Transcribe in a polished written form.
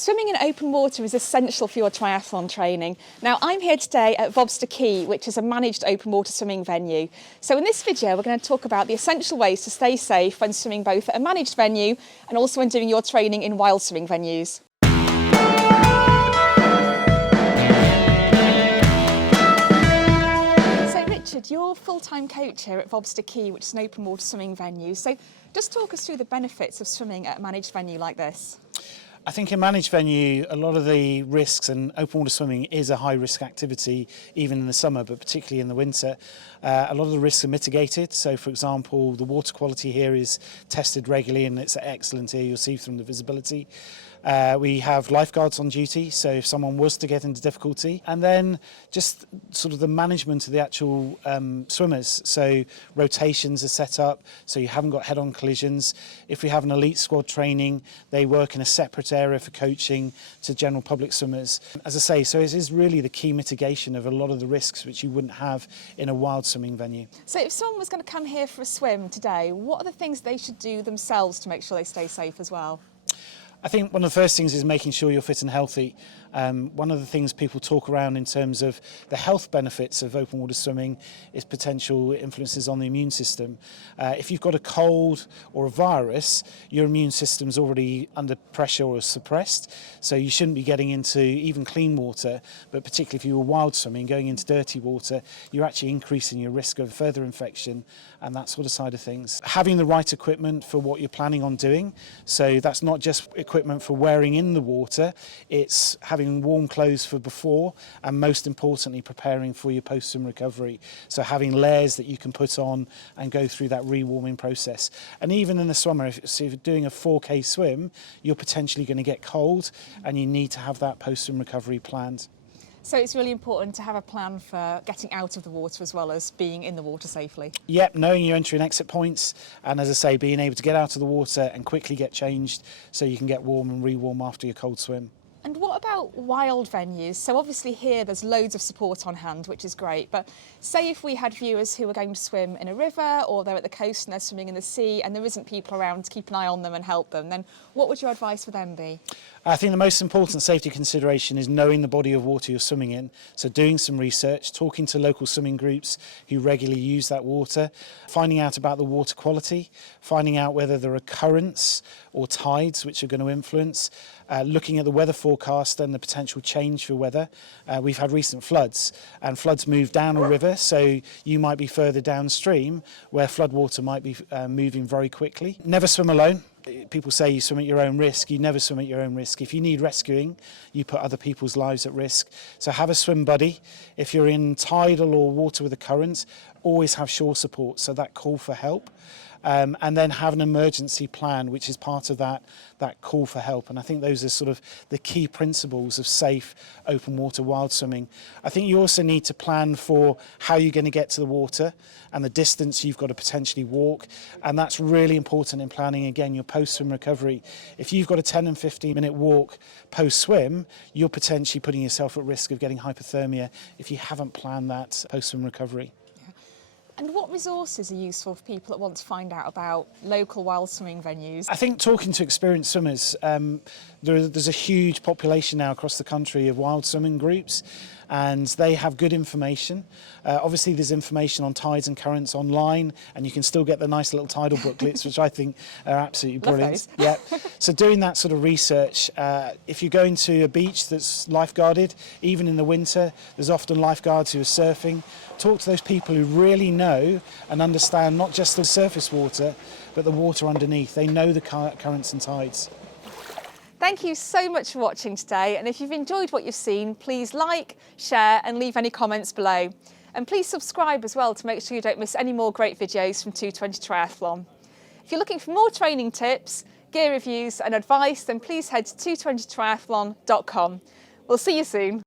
Swimming in open water is essential for your triathlon training. Now, I'm here today at Vobster Quay, which is a managed open water swimming venue. So in this video, we're going to talk about the essential ways to stay safe when swimming both at a managed venue and also when doing your training in wild swimming venues. So Richard, you're full-time coach here at Vobster Quay, which is an open water swimming venue. So just talk us through the benefits of swimming at a managed venue like this. I think in managed venue, a lot of the risks, and open water swimming is a high risk activity even in the summer, but particularly in the winter. A lot of the risks are mitigated. So for example, the water quality here is tested regularly and it's excellent here, you'll see from the visibility. We have lifeguards on duty, so if someone was to get into difficulty, and then just sort of the management of the actual swimmers. So rotations are set up, so you haven't got head-on collisions. If we have an elite squad training, they work in a separate area for coaching to general public swimmers. As I say, so it is really the key mitigation of a lot of the risks which you wouldn't have in a wild swimming venue. So if someone was going to come here for a swim today, what are the things they should do themselves to make sure they stay safe as well? I think one of the first things is making sure you're fit and healthy. One of the things people talk around in terms of the health benefits of open water swimming is potential influences on the immune system. If you've got a cold or a virus, your immune system's already under pressure or suppressed, so you shouldn't be getting into even clean water, but particularly if you were wild swimming, going into dirty water, you're actually increasing your risk of further infection and that sort of side of things. Having the right equipment for what you're planning on doing, so that's not just equipment for wearing in the water, it's having warm clothes for before and most importantly preparing for your post-swim recovery. So having layers that you can put on and go through that rewarming process. And even in the summer, if you're doing a 4K swim, you're potentially going to get cold and you need to have that post-swim recovery planned. So it's really important to have a plan for getting out of the water as well as being in the water safely. Yep, knowing your entry and exit points, and as I say, being able to get out of the water and quickly get changed so you can get warm and rewarm after your cold swim. And what about wild venues? So obviously here there's loads of support on hand, which is great, but say if we had viewers who are going to swim in a river or they're at the coast and they're swimming in the sea and there isn't people around to keep an eye on them and help them, then what would your advice for them be? I think the most important safety consideration is knowing the body of water you're swimming in. So doing some research, talking to local swimming groups who regularly use that water, finding out about the water quality, finding out whether there are currents or tides which are going to influence, looking at the weather forecast and the potential change for weather. We've had recent floods and floods move down a river, so you might be further downstream where floodwater might be moving very quickly. Never swim alone. People say you swim at your own risk. You never swim at your own risk. If you need rescuing, you put other people's lives at risk. So have a swim buddy. If you're in tidal or water with a current, always have shore support, so that call for help. And then have an emergency plan, which is part of that call for help. And I think those are sort of the key principles of safe open water wild swimming. I think you also need to plan for how you're going to get to the water and the distance you've got to potentially walk. And that's really important in planning, again, your post-swim recovery. If you've got a 10 and 15 minute walk post-swim, you're potentially putting yourself at risk of getting hypothermia if you haven't planned that post-swim recovery. And what resources are useful for people that want to find out about local wild swimming venues? I think talking to experienced swimmers, there's a huge population now across the country of wild swimming groups, and they have good information. Obviously there's information on tides and currents online, and you can still get the nice little tidal booklets, which I think are absolutely brilliant. Yeah. So doing that sort of research, if you're going to a beach that's lifeguarded, even in the winter, there's often lifeguards who are surfing. Talk to those people who really know and understand not just the surface water, but the water underneath. They know the currents and tides. Thank you so much for watching today, and if you've enjoyed what you've seen, please like, share and leave any comments below. And please subscribe as well to make sure you don't miss any more great videos from 220 Triathlon. If you're looking for more training tips, gear reviews and advice, then please head to 220triathlon.com. We'll see you soon.